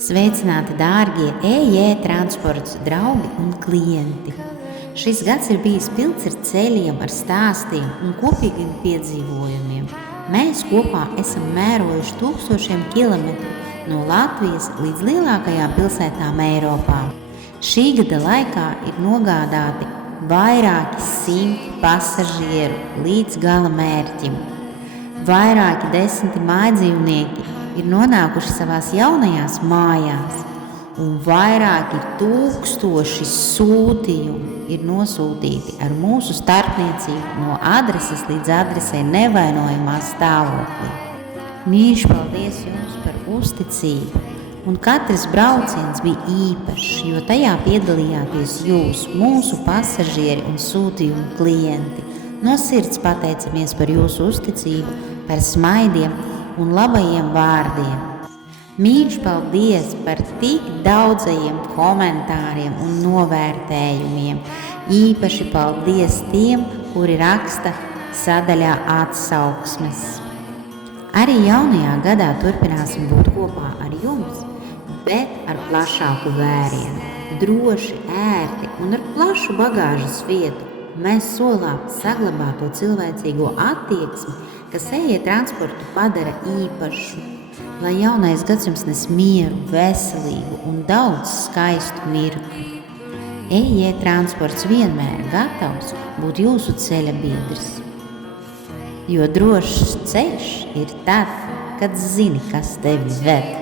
Sveicināti, dārgie EJ transports draugi un klienti! Šis gads ir bijis pilns ar ceļiem, ar stāstiem un kopīgiem piedzīvojumiem. Mēs kopā esam mērojuši 1000 kilometru no Latvijas līdz lielākajām pilsētām Eiropā. Šī gada laikā ir nogādāti vairāki 100 pasažieru līdz gala mērķim. Vairāki 10 mājdzīvnieki ir nonākuši savās jaunajās mājās, un vairāki 1000 sūtījumi ir nosūtīti ar mūsu starpniecību no adreses līdz adresei nevainojamā stāvoklī. Mīļš paldies jums par uzticību, un katrs brauciens bija īpašs, jo tajā piedalījāties jūs, mūsu pasažieri un sūtījumu klienti. No sirds pateicamies par jūsu uzticību, par smaidiem un labajiem vārdiem. Mīļš paldies par tik daudzajiem komentāriem un novērtējumiem. Īpaši paldies tiem, kuri raksta sadaļā atsauksmes. Arī jaunajā gadā turpināsim būt kopā ar jums, bet ar plašāku vērienu, droši, ērti un ar plašu bagāžas vietu. Mēs solām saglabāt to cilvēcīgo attieksmi, kas EJ transportu padara īpašu, lai jaunais gads jums nes mieru, veselību un daudz skaistu mirkļu. EJ transports vienmēr gatavs būt jūsu ceļa biedrs, jo drošs ceļš ir tad, kad zini, kas tevi ved.